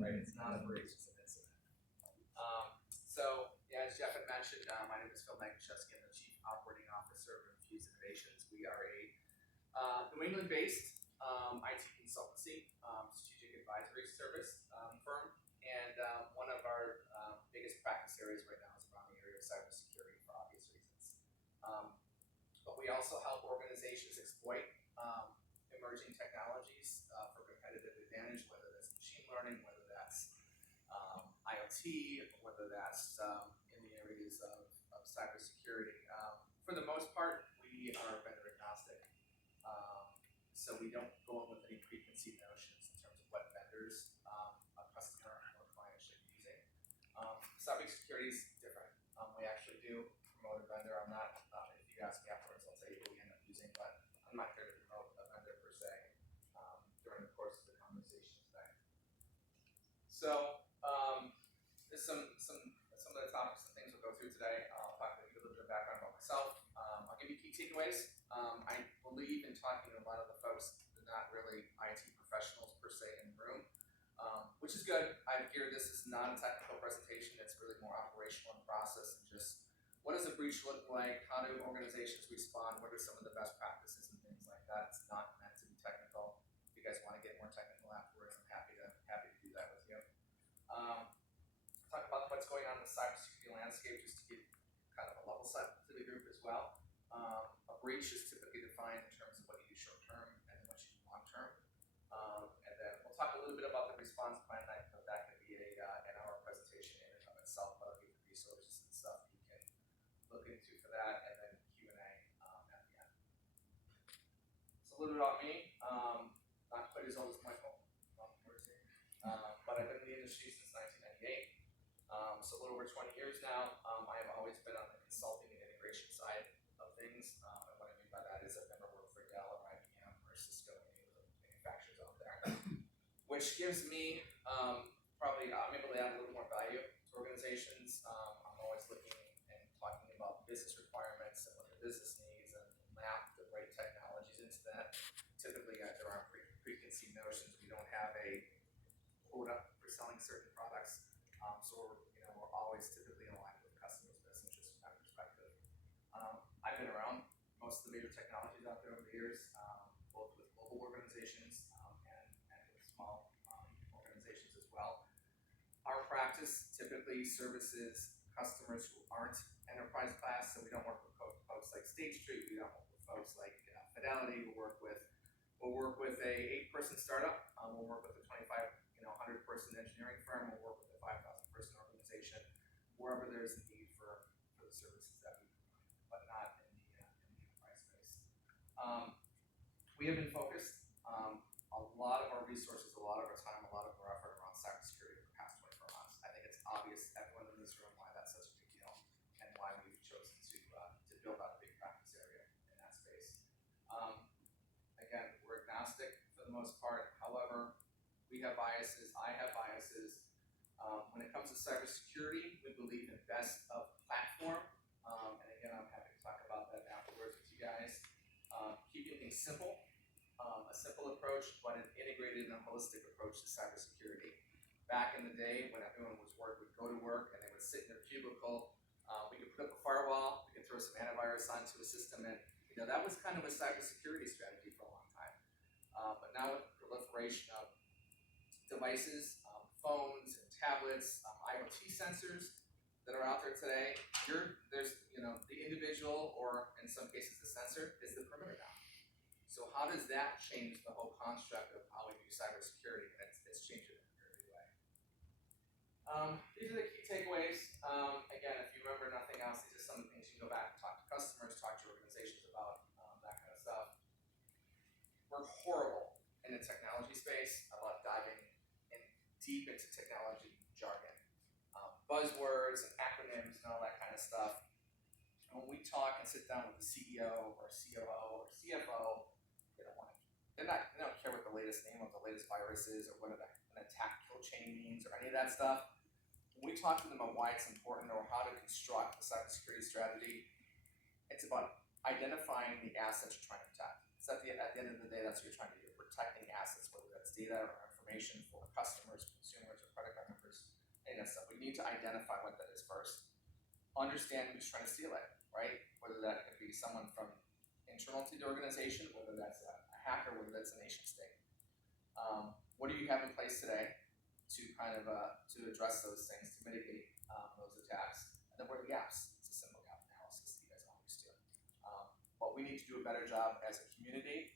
right? It's not a breach, it's an incident. As Jeff had mentioned, my name is Magnuszewski. I'm the Chief Operating Officer of Infused Innovations. We are a New England-based IT consultancy, strategic advisory service firm, and one of our biggest practice areas right now is around the area of cybersecurity for obvious reasons. But we also help organizations exploit emerging technologies for competitive advantage, whether that's machine learning, whether that's IoT, whether that's in the areas of cybersecurity. For the most part, we are vendor agnostic. So we don't go in with any preconceived notions in terms of what vendors a customer or client should be using. Cybersecurity is different. We actually do promote a vendor. I'm not, if you ask me afterwards, I'll tell you who we end up using, but I'm not here to promote a vendor per se during the course of the conversation today. So there's some of the topics and things we'll go through today. I'll talk to you a little bit of background about myself. I'll give you key takeaways. I believe in talking to a lot of the folks that are not really IT professionals per se in the room, which is good. I hear this is not a technical presentation. It's really more operational and process and just what does a breach look like? How do organizations respond? What are some of the best practices and things like that? It's not meant to be technical. If you guys want to get more technical afterwards, I'm happy to do that with you. Talk about what's going on in the cybersecurity landscape, just to give kind of a level set to the group as well. A breach is typically defined in terms of what you do short term and what you do long term. And then we'll talk a little bit about the response plan. That could be an hour presentation in and of itself, but I'll give you resources and stuff you can look into for that, and then Q&A at the end. So a little bit about me. Not quite as old as Michael, but I've been in the industry since 1998. So a little over 20 years now. I have always been on the consulting and integration side of things. And what I mean by that is I've never worked for Dell or IBM or Cisco, any of the manufacturers out there, which gives me probably I'm able to add a little more value to organizations. I'm always looking and talking about business requirements and what the business needs and map the right technologies into that. Typically, there aren't preconceived notions. We don't have a quota for selling certain products. So we're always typically aligned with the customer's best interest from that perspective. I've been around most of the major technologies out there over the years, both with global organizations and with small organizations as well. Our practice typically services customers who aren't enterprise class, so we don't work with folks like State Street, we don't work with folks like Fidelity. We'll work with a 8-person startup. We'll work with a 100-person engineering firm. We'll work with a 5,000-person organization, wherever there is a need for the services that we provide, but not in the enterprise space. We have been focused a lot of our resources, a lot of our time, a lot of our effort around cybersecurity for the past 24 months. I think it's obvious to everyone in this room why that's such a big deal and why we've chosen to build out a big practice area in that space. Again, we're agnostic for the most part. However, we have biases. I have biases. When it comes to cybersecurity, we believe in best of platform. And again, I'm happy to talk about that afterwards with you guys. Keeping things simple, a simple approach, but an integrated and a holistic approach to cybersecurity. Back in the day, when everyone would go to work and they would sit in their cubicle, we could put up a firewall, we could throw some antivirus onto a system, and that was kind of a cybersecurity strategy for a long time. But now with the proliferation of devices, phones and tablets, IoT sensors that are out there today, there's the individual, or in some cases the sensor, is the perimeter now. So how does that change the whole construct of how we do cybersecurity? And it's changed it in a very big way. These are the key takeaways. Again, if you remember nothing else, these are some of the things you can go back and talk to customers, talk to organizations about, that kind of stuff. We're horrible in the technology space about diving deep into technology jargon, buzzwords and acronyms and all that kind of stuff. And when we talk and sit down with the CEO or COO or CFO, they don't care what the latest name of the latest virus is or what an attack kill chain means or any of that stuff. When we talk to them about why it's important or how to construct a cybersecurity strategy, it's about identifying the assets you're trying to protect. So at the end of the day, that's what you're trying to do, protecting assets, whether that's data or information for customers, consumers, need to identify what that is first. Understand who's trying to steal it, right? Whether that could be someone from internal to the organization, whether that's a hacker, whether that's a nation state. What do you have in place today to kind of to address those things, to mitigate those attacks? And then what are the gaps? It's a simple gap analysis that you guys are always do. But we need to do a better job as a community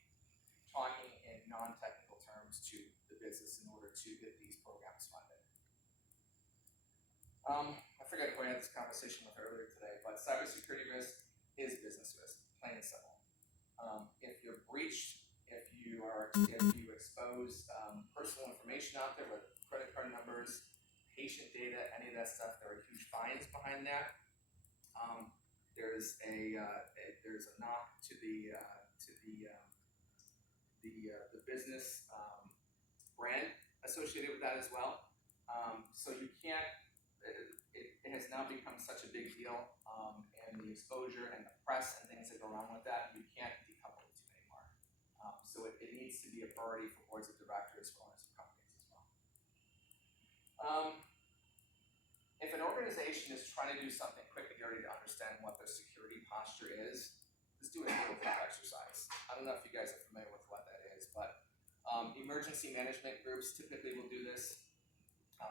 talking in non-technical terms to the business in order to get these programs funded. I forget who I had this conversation with earlier today, but cybersecurity risk is business risk, plain and simple. If you're breached, if you expose personal information out there with credit card numbers, patient data, any of that stuff, there are huge fines behind that. There's a knock to the business brand associated with that as well. So you can't. It has now become such a big deal, and the exposure and the press and things that go along with that, you can't decouple the two anymore. So it needs to be a priority for boards of directors, for owners of companies as well. If an organization is trying to do something quick and dirty to understand what their security posture is, let's do a little bit of exercise. I don't know if you guys are familiar with what that is, but emergency management groups typically will do this.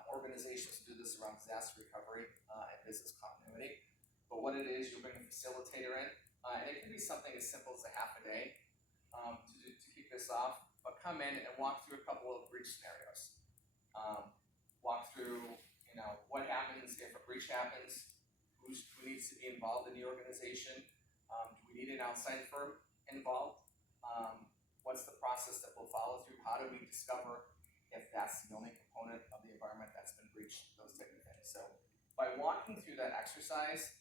Organizations do this around disaster recovery and business continuity. But what it is, you'll bring a facilitator in, and it can be something as simple as a half a day to kick this off. But come in and walk through a couple of breach scenarios. Walk through, what happens if a breach happens, who needs to be involved in the organization, do we need an outside firm involved, what's the process that we'll follow through, how do we discover if that's the only component of the environment that's been breached, those type of things. So by walking through that exercise,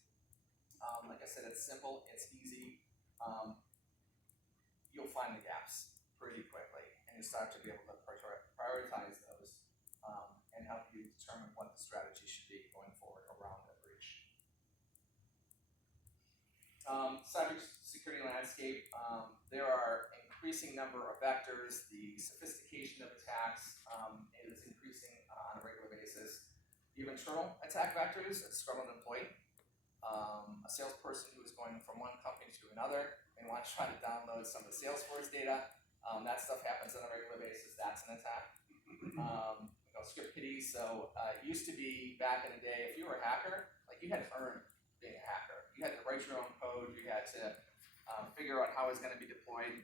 like I said, it's simple, it's easy, you'll find the gaps pretty quickly, and you start to be able to prioritize those and help you determine what the strategy should be going forward around the breach. Cybersecurity landscape, there are increasing number of vectors, the sophistication of attacks is increasing on a regular basis. You have internal attack vectors, a disgruntled employee, a salesperson who is going from one company to another and wants to try to download some of the Salesforce data. That stuff happens on a regular basis, that's an attack. Script kiddies, so it used to be back in the day, if you were a hacker, like you had to earn being a hacker. You had to write your own code, you had to figure out how it's going to be deployed.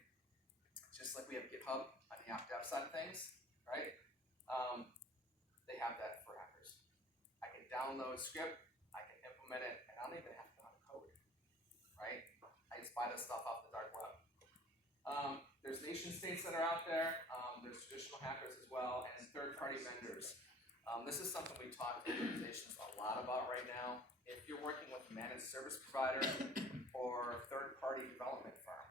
Just like we have GitHub on the app dev side of things, right? They have that for hackers. I can download script, I can implement it, and I don't even have to know how to code, right? I just buy this stuff off the dark web. There's nation states that are out there, there's traditional hackers as well, and third-party vendors. This is something we talk to organizations a lot about right now. If you're working with a managed service provider or third-party development firm,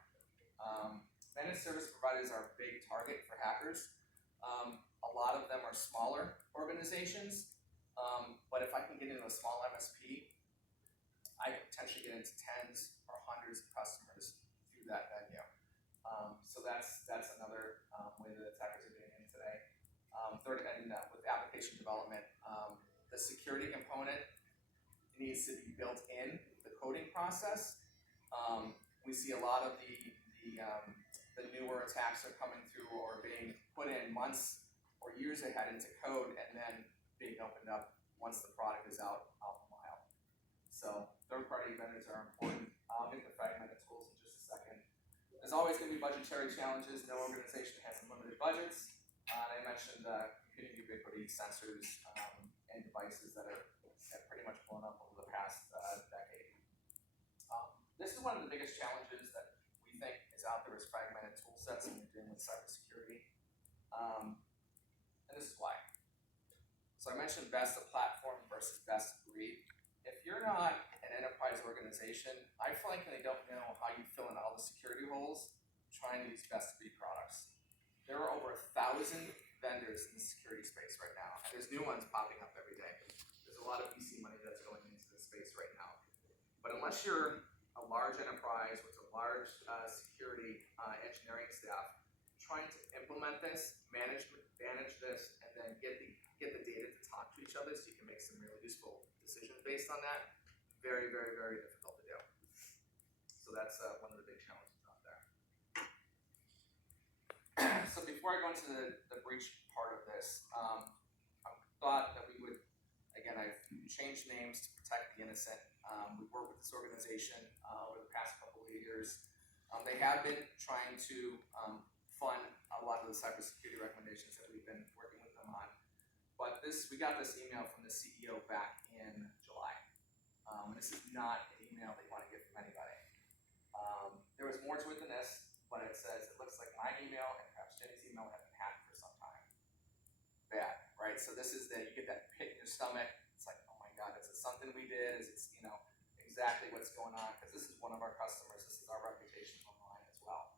managed service providers are a big target for hackers. A lot of them are smaller organizations, but if I can get into a small MSP, I could potentially get into tens or hundreds of customers through that venue. So that's another way that attackers are getting in today. With application development, the security component needs to be built in the coding process. We see a lot of the newer attacks are coming through or being put in months or years ahead into code and then being opened up once the product is out the mile. So third-party vendors are important. I'll get the fragmented tools in just a second. There's always going to be budgetary challenges. No organization has unlimited budgets. I mentioned computing ubiquity sensors and devices that have pretty much blown up over the past decade. This is one of the biggest challenges that we think is out there is fragmented tool sets when you're dealing with cybersecurity. And this is why. So I mentioned best of platform versus best of breed. If you're not an enterprise organization, I frankly don't know how you fill in all the security holes trying to use best of breed products. There are over 1,000 vendors in the security space right now, and there's new ones popping up every day. There's a lot of VC money that's going into this space right now. But unless you're a large enterprise with a large security engineering staff, trying to implement this, manage this, and then get the data to talk to each other so you can make some really useful based on that, very, very, very difficult to do. So that's one of the big challenges out there. So before I go into the breach part of this, I thought that we would, again, I've changed names to protect the innocent. We've worked with this organization over the past couple of years. They have been trying to fund a lot of the cybersecurity recommendations that we've been working with them on. But we got this email from the CEO back in July. This is not an email that you want to get from anybody. There was more to it than this, but it says, it looks like my email and perhaps Jenny's email have been hacked for some time. Bad, right? So this is you get that pit in your stomach. It's like, oh my God, is it something we did? Is it, exactly what's going on? Because this is one of our customers. This is our reputation online as well.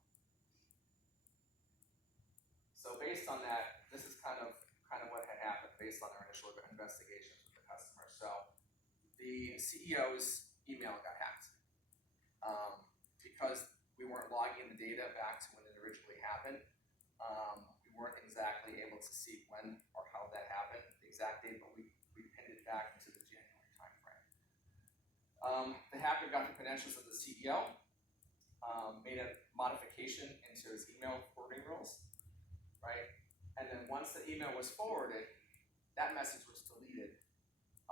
So based on that, this is kind of what had happened based on our initial investigations with the customer. So the CEO's email got hacked because we weren't logging the data back to when it originally happened. We weren't exactly able to see when or how that happened, the exact date, but we pinned it back into the January timeframe. The hacker got the credentials of the CEO, made a modification into his email forwarding rules, right? And then once the email was forwarded, that message was deleted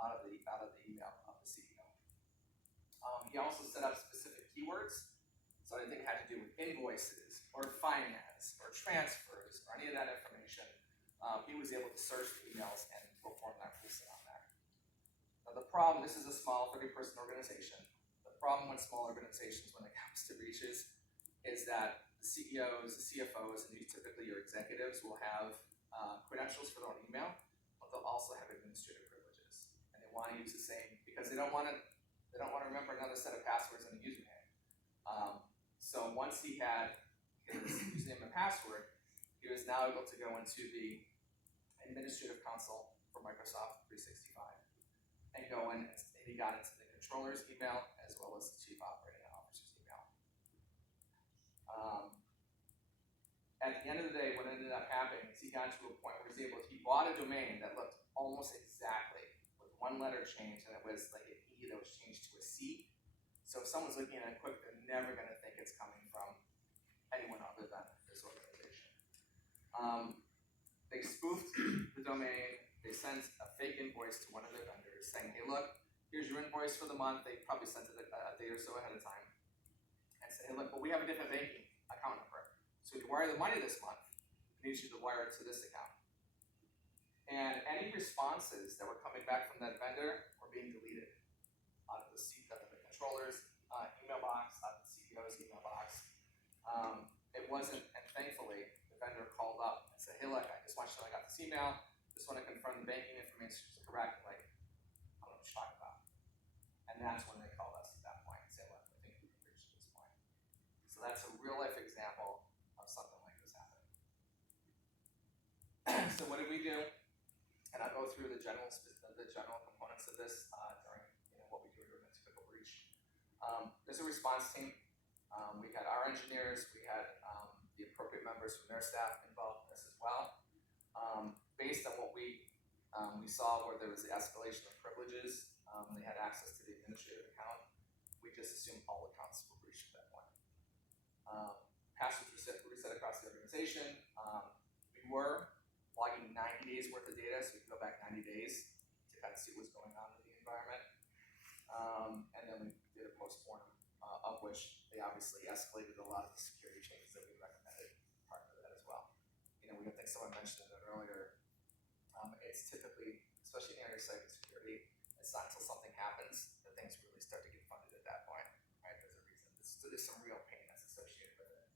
out of the email of the CEO. He also set up specific keywords, so anything had to do with invoices or finance or transfers or any of that information. He was able to search the emails and perform that reset on there. Now the problem, this is a small 30-person organization. The problem with small organizations when it comes to breaches is that the CEOs, the CFOs, and typically your executives will have credentials for their own email, but they'll also have administrative privileges, and they want to use the same because they don't want to remember another set of passwords and a username. So once he had his username and password, he was now able to go into the administrative console for Microsoft 365 and go in, and he got into the controller's email as well as the chief operating officer's email. At the end of the day, what ended up happening is he got to a point where he bought a domain that looked almost exactly with one letter change, and it was like an E that was changed to a C. So if someone's looking at it quick, they're never going to think it's coming from anyone other than this organization. They spoofed the domain. They sent a fake invoice to one of their vendors saying, hey, look, here's your invoice for the month. They probably sent it a day or so ahead of time. And say, hey, look, but we have a different banking account number. So if you wire the money this month, we need you to wire it to this account. And any responses that were coming back from that vendor were being deleted out of the controller's email box, out of the CEO's email box. It wasn't, and thankfully, the vendor called up and said, hey, look, I just want you to know I got this email. Just want to confirm the banking information is correct. Like, I don't know what you're talking about. And that's when they called us at that point and said, look, I think we've reached this point. So that's a real life example of something like this happening. So what did we do? And I'll go through the general components of this during what we do during a typical breach. There's a response team. We had our engineers. We had the appropriate members from their staff involved in this as well. Based on what we saw where there was the escalation of privileges, they had access to the administrative account. We just assumed all accounts were breached at that point. Passwords reset across the organization. We were logging 90 days worth of data, so we could go back 90 days to kind of see what's going on in the environment. And then we did a postmortem, of which they obviously escalated a lot of the security changes that we recommended part of that as well. I think someone mentioned it earlier. It's typically, especially in the area of cybersecurity, it's not until something happens that things really start to get funded at that point, right? There's a reason. There's some real pain that's associated with it.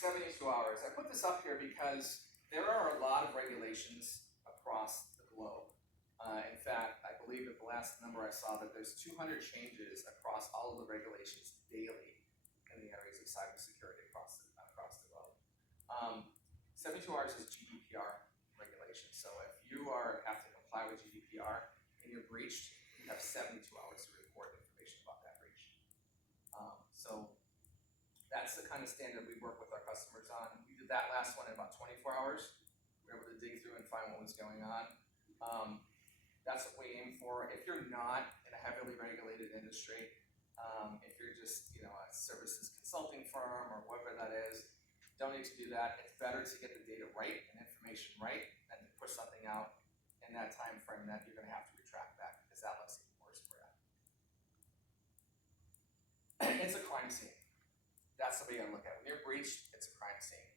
72 hours. I put this up here because there are a lot of regulations across the globe. In fact, I believe that the last number I saw that there's 200 changes across all of the regulations daily in the areas of cybersecurity across the globe. 72 hours is GDPR regulation. So if you have to comply with GDPR and you're breached, you have 72 hours to report information about that breach. So that's the kind of standard we work with our customers on. We did that last one in about 24 hours. We were able to dig through and find what was going on. That's what we aim for. If you're not in a heavily regulated industry, if you're just a services consulting firm or whatever that is, don't need to do that. It's better to get the data right and information right than to push something out in that time frame that you're going to have to retract back, because that looks even worse for you. It's a crime scene. That's the way you gotta look at it. When you're breached, it's a crime scene.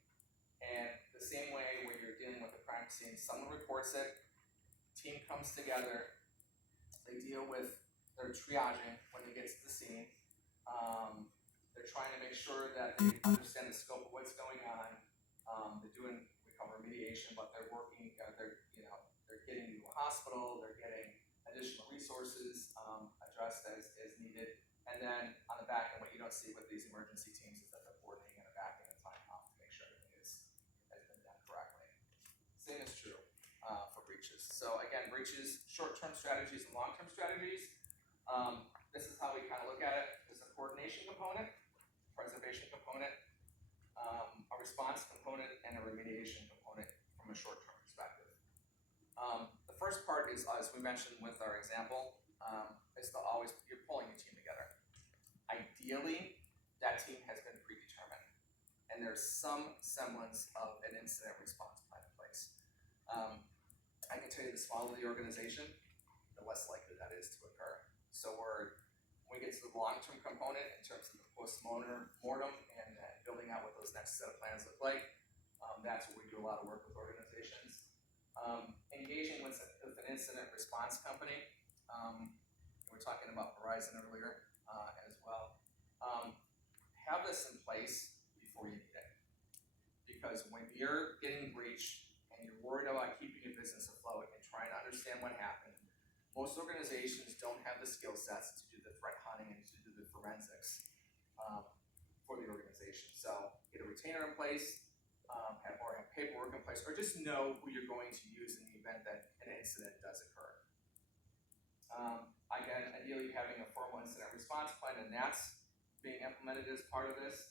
And the same way when you're dealing with a crime scene, someone reports it, team comes together, they deal with their triaging when they get to the scene. They're trying to make sure that they understand the scope of what's going on. They're doing what we call remediation, but they're working. They're getting you to a hospital. They're getting additional resources addressed as needed. And then on the back end, what you don't see with these emergency teams is that they're coordinating on the back end and signing off to make sure everything has been done correctly. Same is true for breaches. So again, breaches, short-term strategies and long-term strategies. This is how we kind of look at it. There's a coordination component, preservation component, a response component, and a remediation component from a short-term perspective. The first part is, as we mentioned with our example, is you're pulling your team together. Ideally, that team has been predetermined, and there's some semblance of an incident response plan in place. I can tell you the smaller the organization, the less likely that is to occur. So when we get to the long-term component in terms of the post-mortem and building out what those next set of plans look like, that's where we do a lot of work with organizations. Engaging with an incident response company. We were talking about Verizon earlier as well. Have this in place before you need it. Because when you're getting breached and you're worried about keeping your business afloat and trying to understand what happened, most organizations don't have the skill sets to do the threat hunting and to do the forensics for the organization. So get a retainer in place, have paperwork in place, or just know who you're going to use in the event that an incident does occur. Again, ideally having a formal incident response plan, and that's being implemented as part of this.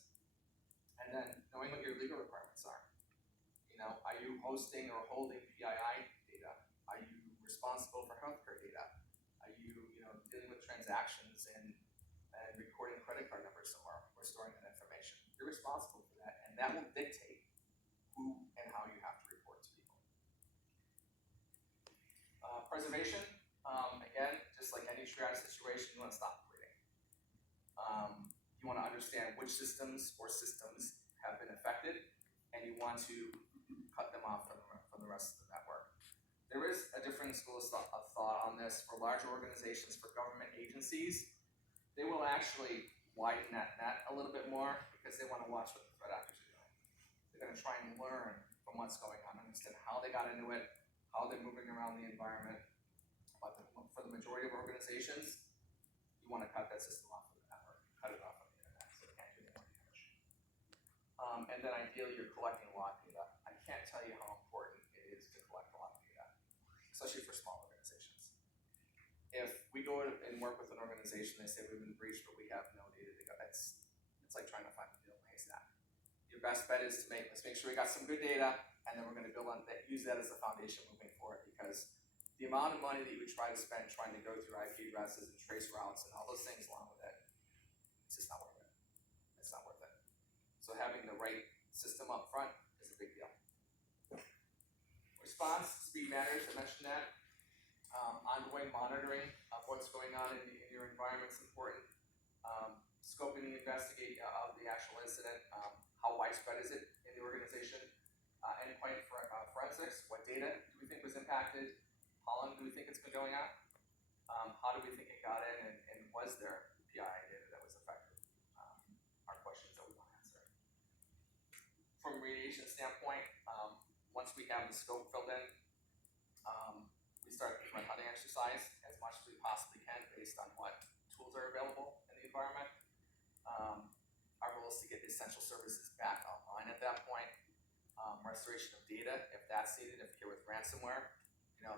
And then knowing what your legal requirements are. Are you hosting or holding PII data? Are you responsible for healthcare data? Are you, dealing with transactions and recording credit card numbers somewhere or storing that information? You're responsible for that, and that will dictate who and how you have to report to people. Preservation, again, just like any triage situation, you want to stop bleeding. You want to understand which systems have been affected, and you want to cut them off from the rest of the network. There is a different school of thought on this. For larger organizations, for government agencies, they will actually widen that net a little bit more because they want to watch what the threat actors are doing. They're going to try and learn from what's going on, understand how they got into it, how they're moving around the environment. But for the majority of organizations, you want to cut that system off of the network, cut it off of the internet so it can't do any more damage. And then ideally, you're collecting a lot of data. I can't tell you how important it is to collect a lot of data, especially for small organizations. If we go and work with an organization, they say we've been breached, but we have no data to go. It's like trying to find a needle in a haystack. Your best bet is let's make sure we got some good data, and then we're going to build on that, use that as a foundation moving forward, because the amount of money that you would try to spend trying to go through IP addresses and trace routes and all those things along with it, it's just not worth it. It's not worth it. So having the right system up front is a big deal. Response, speed matters, I mentioned that. Ongoing monitoring of what's going on in your environment is important. Scoping the investigate of the actual incident. How widespread is it in the organization? Endpoint forensics. What data do we think was impacted? How long do we think it's been going on? How do we think it got in, and was there PII data that was affected? Are questions that we want to answer. From a remediation standpoint, once we have the scope filled in, we start the threat hunting exercise as much as we possibly can based on what tools are available in the environment. Our goal is to get the essential services back online at that point. Restoration of data, if that's needed, if you're with ransomware,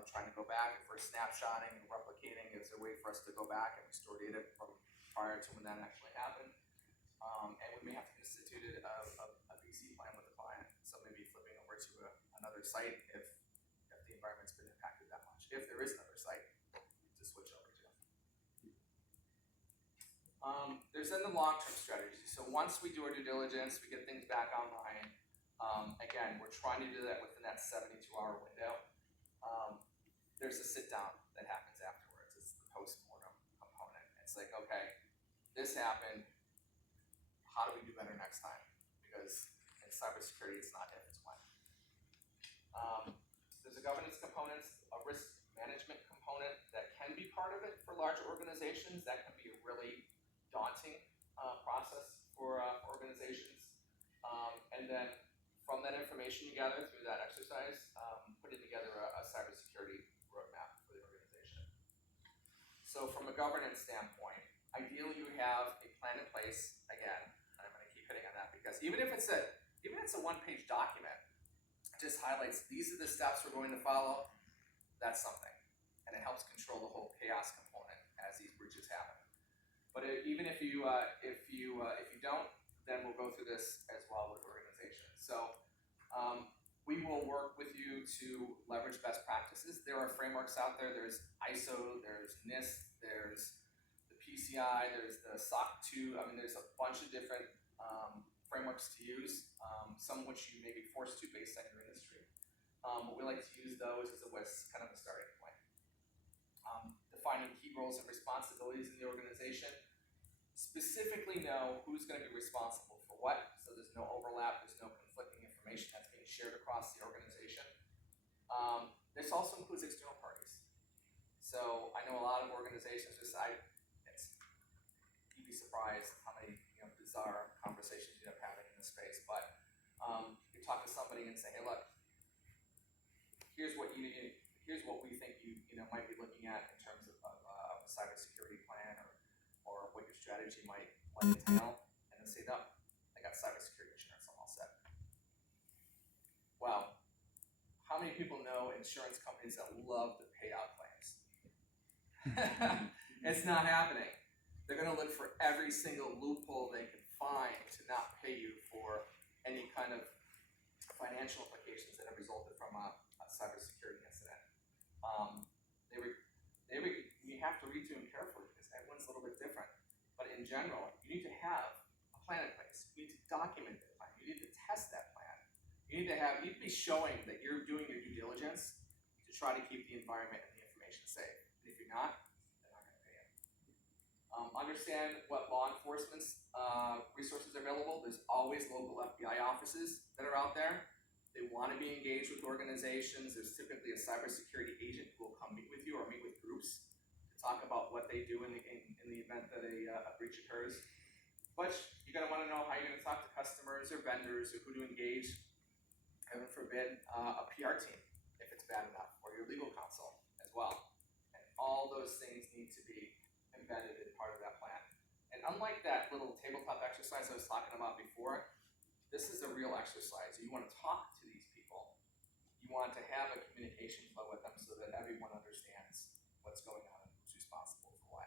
trying to go back, if we're snapshotting and replicating, is there a way for us to go back and restore data from prior to when that actually happened? And we may have to institute a BC plan with the client, so maybe flipping over to another site if the environment's been impacted that much, if there is another site. There's then the long-term strategy. So once we do our due diligence, we get things back online. Again, we're trying to do that within that 72-hour window. There's a sit-down that happens afterwards. It's the post-mortem component. It's like, okay, this happened. How do we do better next time? Because in cybersecurity, it's not if, it's when. There's a governance component, a risk management component that can be part of it for larger organizations. That can be a really daunting process for organizations. And then from that information you gather through that exercise, putting together a cybersecurity roadmap for the organization. So from a governance standpoint, ideally you have a plan in place. Again, I'm going to keep hitting on that because even if it's a one-page document, it just highlights these are the steps we're going to follow. That's something, and it helps control the whole chaos component as these breaches happen. But even if you don't, then we'll go through this as well with organizations. So we will work with you to leverage best practices. There are frameworks out there. There's ISO, there's NIST, there's the PCI, there's the SOC 2. I mean, there's a bunch of different frameworks to use, some of which you may be forced to based on your industry. But we like to use those as kind of a starting point. Defining key roles and responsibilities in the organization. Specifically know who's going to be responsible for what, so there's no overlap, there's no conflicting information that's being shared across the organization. This also includes external parties. So I know a lot of organizations decide, you'd be surprised how many bizarre conversations you end up having in this space, but you talk to somebody and say, hey, look, here's what we think you might be looking at in terms of a cybersecurity plan or what your strategy might entail, and then say, no, I got cybersecurity insurance, I'm all set. Well, how many people know insurance companies that love to pay out claims? It's not happening. They're going to look for every single loophole they can find to not pay you for any kind of financial implications that have resulted from a cybersecurity incident. You have to read through them carefully because everyone's a little bit different. But in general, you need to have a plan in place. You need to document the plan. You need to test that plan. You need to be showing that you're doing your due diligence to try to keep the environment and the information safe. And if you're not, they're not going to pay it. Understand what law enforcement's resources are available. There's always local FBI offices that are out there. They want to be engaged with organizations. There's typically a cybersecurity agent who will come meet with you or meet with groups to talk about what they do in the event that a breach occurs. But you're going to want to know how you're going to talk to customers or vendors or who to engage, heaven forbid, a PR team if it's bad enough, or your legal counsel as well. And all those things need to be embedded in part of that plan. And unlike that little tabletop exercise I was talking about before, this is a real exercise. You want to talk to these people. You want to have a communication flow with them so that everyone understands what's going on and who's responsible for what.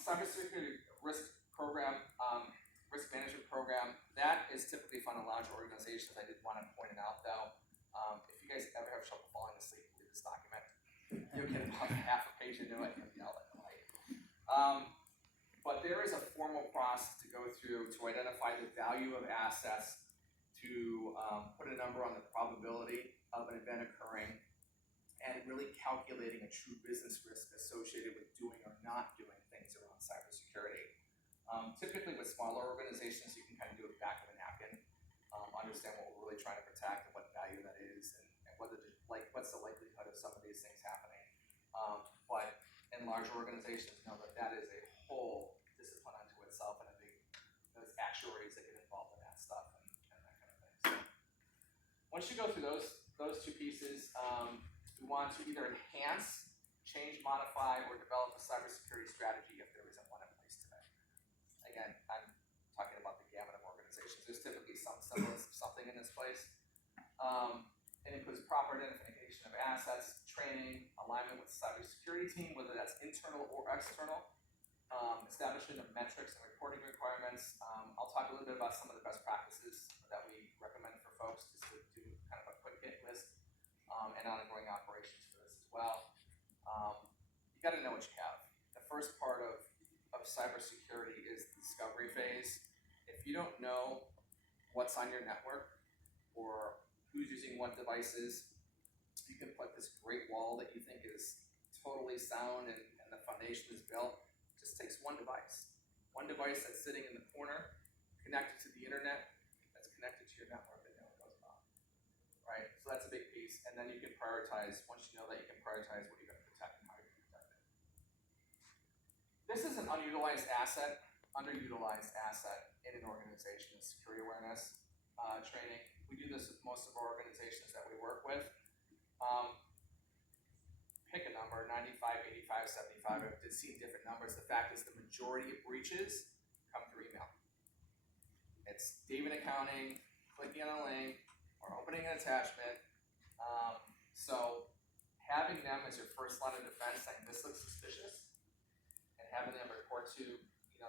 Cybersecurity risk program, risk management program, that is typically found in large organizations. I did want to point it out though. If you guys ever have trouble falling asleep with this document, you'll get about half a page into it and you'll yell at the light. But there is a formal process to go through to identify the value of assets, to put a number on the probability of an event occurring, and really calculating a true business risk associated with doing or not doing things around cybersecurity. Typically with smaller organizations, you can kind of do it back of a napkin, understand what we're really trying to protect and what value that is, and whether what's the likelihood of some of these things happening. But in larger organizations, know that that is a whole discipline unto itself, and there's actuaries that get involved in that stuff and that kind of thing. So once you go through those two pieces, we want to either enhance, change, modify, or develop a cybersecurity strategy if there isn't one in place today. Again, I'm talking about the gamut of organizations. There's typically some semblance of something in this place. It includes proper identification of assets, training, alignment with the cybersecurity team, whether that's internal or external, establishment of metrics and reporting requirements. I'll talk a little bit about some of the best practices that we recommend for folks, just to do kind of a quick hit list, and ongoing operations for this as well. You got to know what you have. The first part of cybersecurity is the discovery phase. If you don't know what's on your network or who's using what devices, you can put this great wall that you think is totally sound and the foundation is built. It just takes one device. One device that's sitting in the corner, connected to the internet, that's connected to your network that never goes off. Right? So that's a big piece. And then you can prioritize, once you know that, you can prioritize what you're going to protect and how you're going to protect it. This is an underutilized asset in an organization, is security awareness training. We do this with most of our organizations that we work with. Pick a number, 95, 85, 75. I've seen different numbers. The fact is the majority of breaches come through email. It's David accounting, clicking on a link, or opening an attachment. So having them as your first line of defense, saying this looks suspicious, and having them report to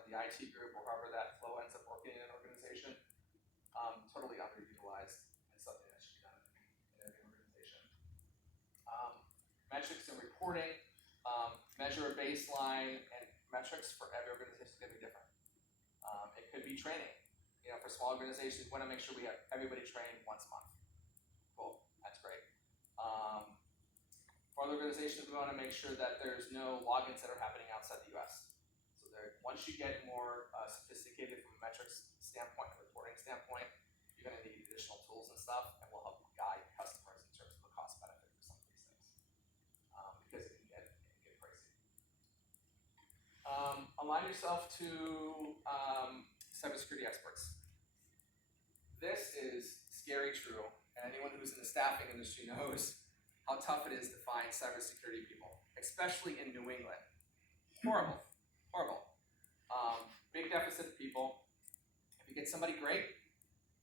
the IT group or however that flow ends up working in an organization, totally underutilized and something that should be done in every organization. Metrics and reporting, measure a baseline, and metrics for every organization is going to be different. It could be training. For small organizations, we want to make sure we have everybody trained once a month. Cool, that's great. For other organizations, we want to make sure that there's no logins that are happening outside the US. So once you get more sophisticated from a metrics standpoint and reporting standpoint, you're going to need additional tools and stuff, and we'll help guide customers in terms of the cost benefit for some of these things. Because it can get pricey. Align yourself to cybersecurity experts. This is scary true, and anyone who's in the staffing industry knows how tough it is to find cybersecurity people, especially in New England. Horrible. Big deficit of people. If you get somebody great,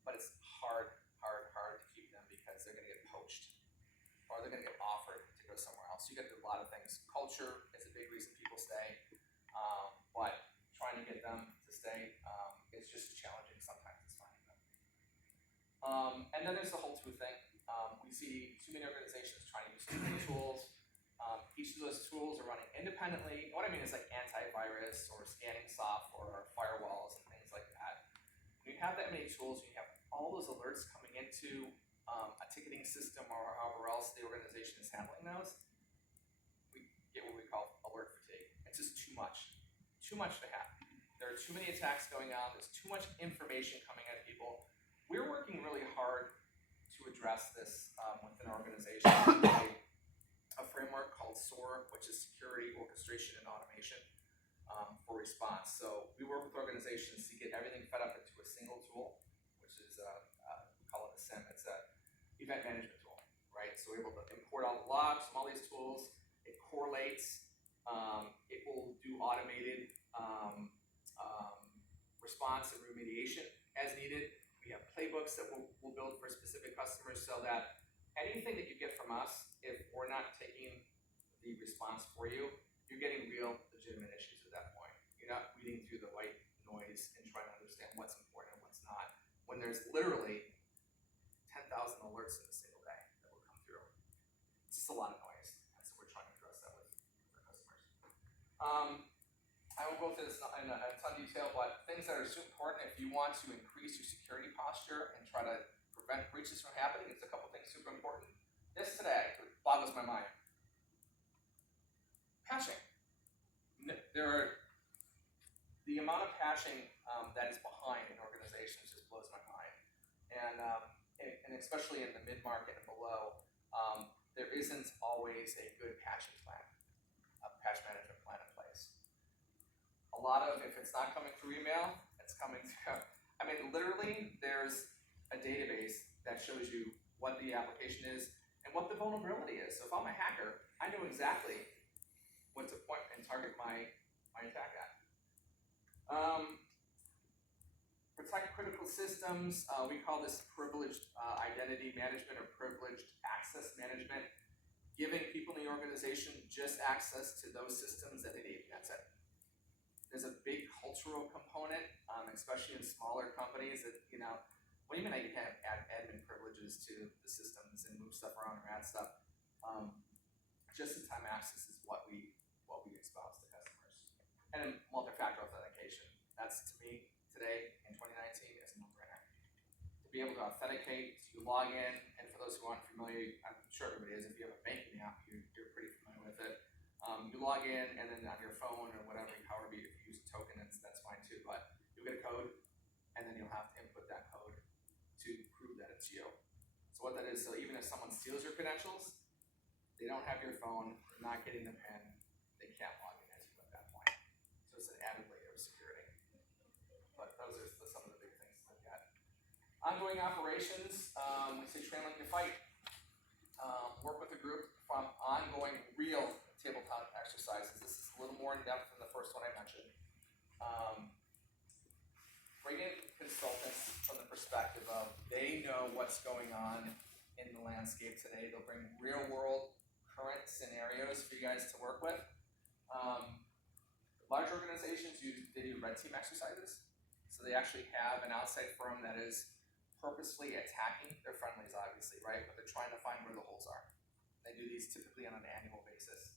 but it's hard to keep them because they're going to get poached, or they're going to get offered to go somewhere else. You get a lot of things. Culture is a big reason people stay, but trying to get them to stay is just challenging sometimes. It's finding them. And then there's the whole tool thing. We see too many organizations trying to use too many tools. Each of those tools are running independently. What I mean is like antivirus or scanning software or firewalls and things like that. When you have that many tools, you have all those alerts coming into a ticketing system or however else the organization is handling those. We get what we call alert fatigue. It's just too much to have. There are too many attacks going on. There's too much information coming at people. We're working really hard to address this within our organization. A framework called SOAR, which is Security, Orchestration, and Automation for response. So we work with organizations to get everything fed up into a single tool, which is we call it a SIM. It's an event management tool, right? So we're able to import all the logs from all these tools. It correlates. It will do automated response and remediation as needed. We have playbooks that we'll build for specific customers so that anything that you get from us, if we're not taking the response for you, you're getting real, legitimate issues at that point. You're not reading through the white noise and trying to understand what's important and what's not, when there's literally 10,000 alerts in a single day that will come through. It's just a lot of noise, and so we're trying to address that with our customers. I won't go through this in a ton of detail, but things that are super important if you want to increase your security posture and try to prevent breaches from happening, it's a couple things super important. This today boggles my mind. Patching. The amount of patching that is behind in organizations just blows my mind. And especially in the mid-market and below, there isn't always a good patching plan, a patch management plan in place. A lot of, if it's not coming through email, it's coming through, I mean, literally, there's a database that shows you what the application is and what the vulnerability is. So if I'm a hacker, I know exactly what to point and target my attack at. Protect critical systems. We call this privileged identity management or privileged access management. Giving people in the organization just access to those systems that they need. That's it. There's a big cultural component, especially in smaller companies that, what do you mean I can't add admin privileges to the systems and move stuff around or add stuff? Just-in-time access is what we what we espouse to customers. And then multi-factor authentication. That's, to me, today in 2019, is a no-brainer. To be able to authenticate, you log in, and for those who aren't familiar, I'm sure everybody is, if you have a banking app, you're pretty familiar with it. You log in, and then on your phone or whatever, however you use a token, that's fine too, but you'll get a code, and then you'll have to input that code to prove that it's you. So what that is, so even if someone steals your credentials, they don't have your phone, they're not getting the PIN, they can't log in as you at that point. So it's an added layer of security. But those are some of the big things to look at. Ongoing operations, we say train like you fight. Work with a group from ongoing real tabletop exercises. This is a little more in depth than the first one I mentioned. Bring in consultants from the perspective of they know what's going on in the landscape today. They'll bring real world current scenarios for you guys to work with. Large organizations do red team exercises. So they actually have an outside firm that is purposely attacking their friendlies, obviously, right? But they're trying to find where the holes are. They do these typically on an annual basis.